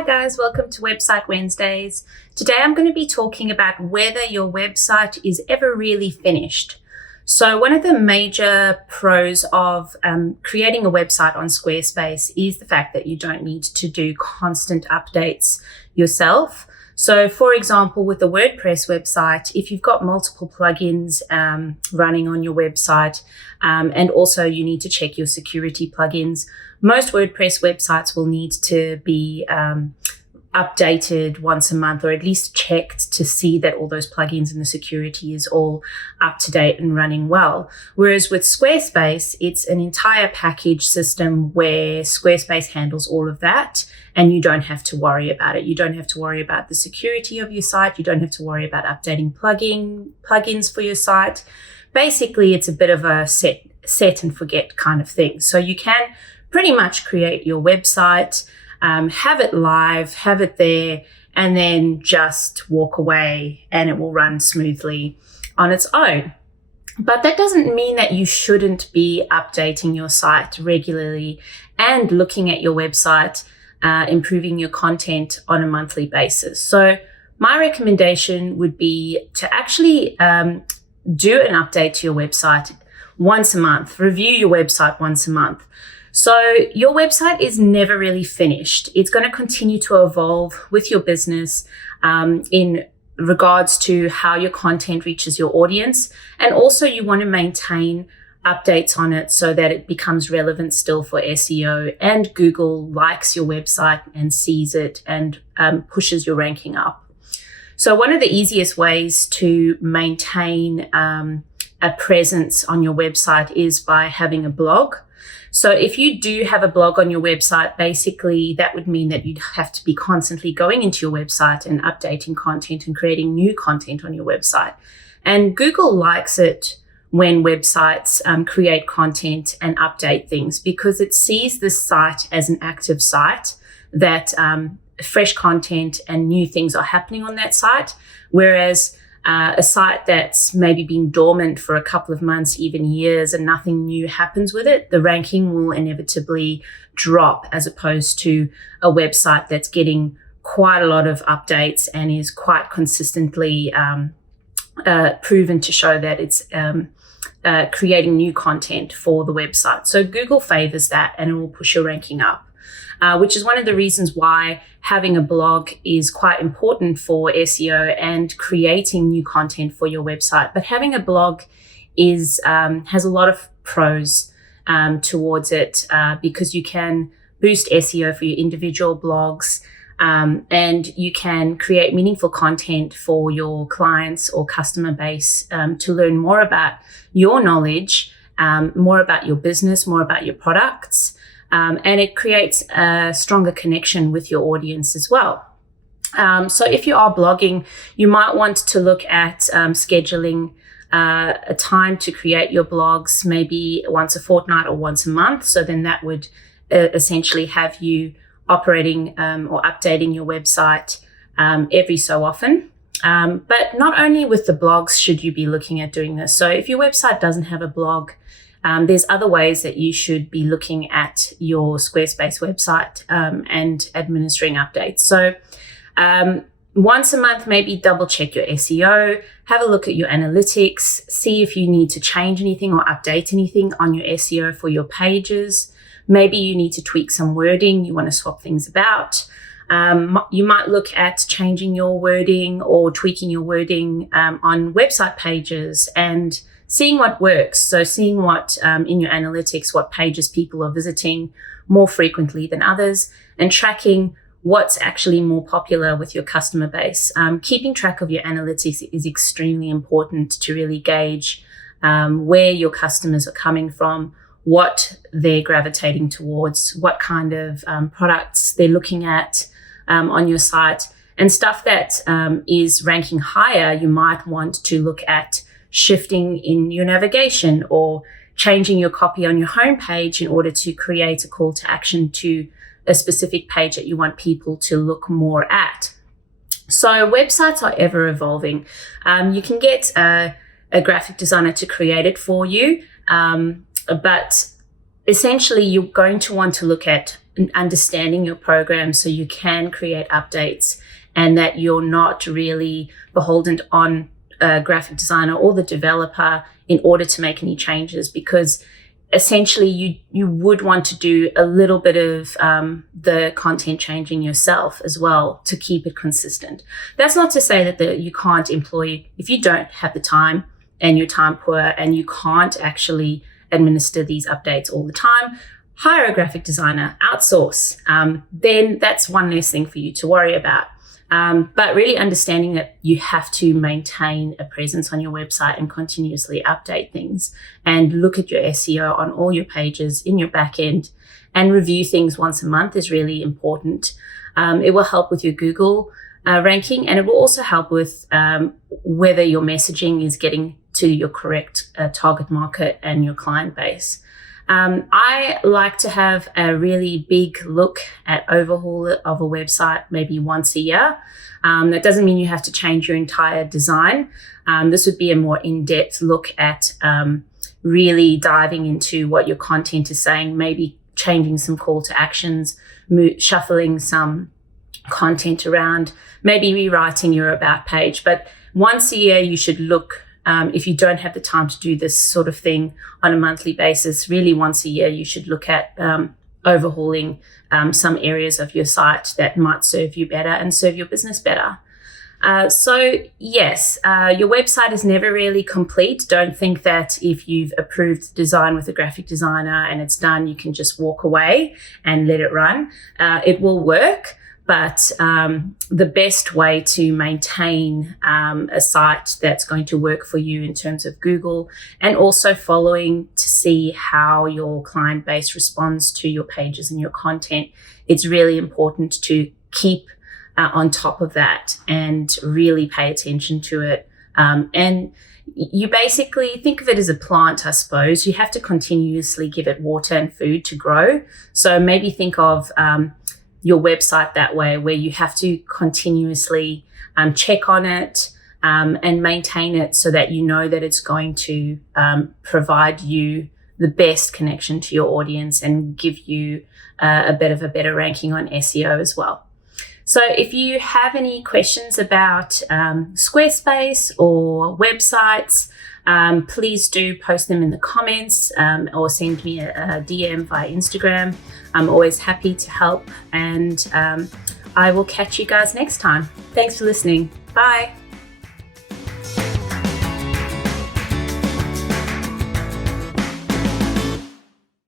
Hi guys, welcome to Website Wednesdays. Today I'm going to be talking about whether your website is ever really finished. So one of the major pros of creating a website on Squarespace is the fact that you don't need to do constant updates yourself. So for example, with the WordPress website, if you've got multiple plugins running on your website, and also you need to check your security plugins, most WordPress websites will need to be updated once a month, or at least checked to see that all those plugins and the security is all up to date and running well. Whereas with Squarespace, it's an entire package system where Squarespace handles all of that, and you don't have to worry about it. You don't have to worry about the security of your site. You don't have to worry about updating plugins for your site. Basically, it's a bit of a set and forget kind of thing. So you can pretty much create your website, have it live, have it there, and then just walk away and it will run smoothly on its own. But that doesn't mean that you shouldn't be updating your site regularly and looking at your website, improving your content on a monthly basis. So my recommendation would be to actually do an update to your website once a month, review your website once a month. So your website is never really finished. It's going to continue to evolve with your business in regards to how your content reaches your audience. And also you want to maintain updates on it so that it becomes relevant still for SEO, and Google likes your website and sees it and pushes your ranking up. So one of the easiest ways to maintain a presence on your website is by having a blog. So if you do have a blog on your website, basically that would mean that you'd have to be constantly going into your website and updating content and creating new content on your website. And Google likes it when websites create content and update things, because it sees this site as an active site, that fresh content and new things are happening on that site. Whereas a site that's maybe been dormant for a couple of months, even years, and nothing new happens with it, the ranking will inevitably drop, as opposed to a website that's getting quite a lot of updates and is quite consistently proven to show that it's creating new content for the website. So Google favors that, and it will push your ranking up. Which is one of the reasons why having a blog is quite important for SEO and creating new content for your website. But having a blog has a lot of pros towards it, because you can boost SEO for your individual blogs, and you can create meaningful content for your clients or customer base to learn more about your knowledge, more about your business, more about your products. And it creates a stronger connection with your audience as well. So if you are blogging, you might want to look at scheduling a time to create your blogs, maybe once a fortnight or once a month. So then that would essentially have you operating or updating your website every so often. But not only with the blogs should you be looking at doing this. So if your website doesn't have a blog, there's other ways that you should be looking at your Squarespace website and administering updates. So once a month, maybe double check your SEO, have a look at your analytics, see if you need to change anything or update anything on your SEO for your pages. Maybe you need to tweak some wording, you want to swap things about. You might look at changing your wording or tweaking your wording on website pages and seeing what works. So seeing what in your analytics, what pages people are visiting more frequently than others, and tracking what's actually more popular with your customer base. Keeping track of your analytics is extremely important to really gauge where your customers are coming from, what they're gravitating towards, what kind of products they're looking at on your site, and stuff that is ranking higher. You might want to look at shifting in your navigation or changing your copy on your homepage in order to create a call to action to a specific page that you want people to look more at. So websites are ever evolving. You can get a graphic designer to create it for you, but essentially you're going to want to look at understanding your program so you can create updates, and that you're not really beholden on a graphic designer or the developer in order to make any changes, because essentially you would want to do a little bit of the content changing yourself as well to keep it consistent. That's not to say that you can't employ, if you don't have the time and you're time poor and you can't actually administer these updates all the time, hire a graphic designer, outsource. Then that's one less thing for you to worry about. But really understanding that you have to maintain a presence on your website and continuously update things, and look at your SEO on all your pages in your back end, and review things once a month is really important. It will help with your Google ranking, and it will also help with whether your messaging is getting to your correct target market and your client base. I like to have a really big look at overhaul of a website maybe once a year. That doesn't mean you have to change your entire design. This would be a more in-depth look at really diving into what your content is saying, maybe changing some call to actions, shuffling some content around, maybe rewriting your about page. But once a year, you should look. If you don't have the time to do this sort of thing on a monthly basis, really once a year, you should look at overhauling some areas of your site that might serve you better and serve your business better. So yes, your website is never really complete. Don't think that if you've approved the design with a graphic designer and it's done, you can just walk away and let it run. It will work. But the best way to maintain a site that's going to work for you in terms of Google, and also following to see how your client base responds to your pages and your content, it's really important to keep on top of that and really pay attention to it. And you basically think of it as a plant, I suppose. You have to continuously give it water and food to grow. So maybe think of your website that way, where you have to continuously check on it and maintain it so that you know that it's going to provide you the best connection to your audience and give you a better ranking on SEO as well. So if you have any questions about Squarespace or websites, please do post them in the comments or send me a DM via Instagram. I'm always happy to help, and I will catch you guys next time. Thanks for listening. Bye.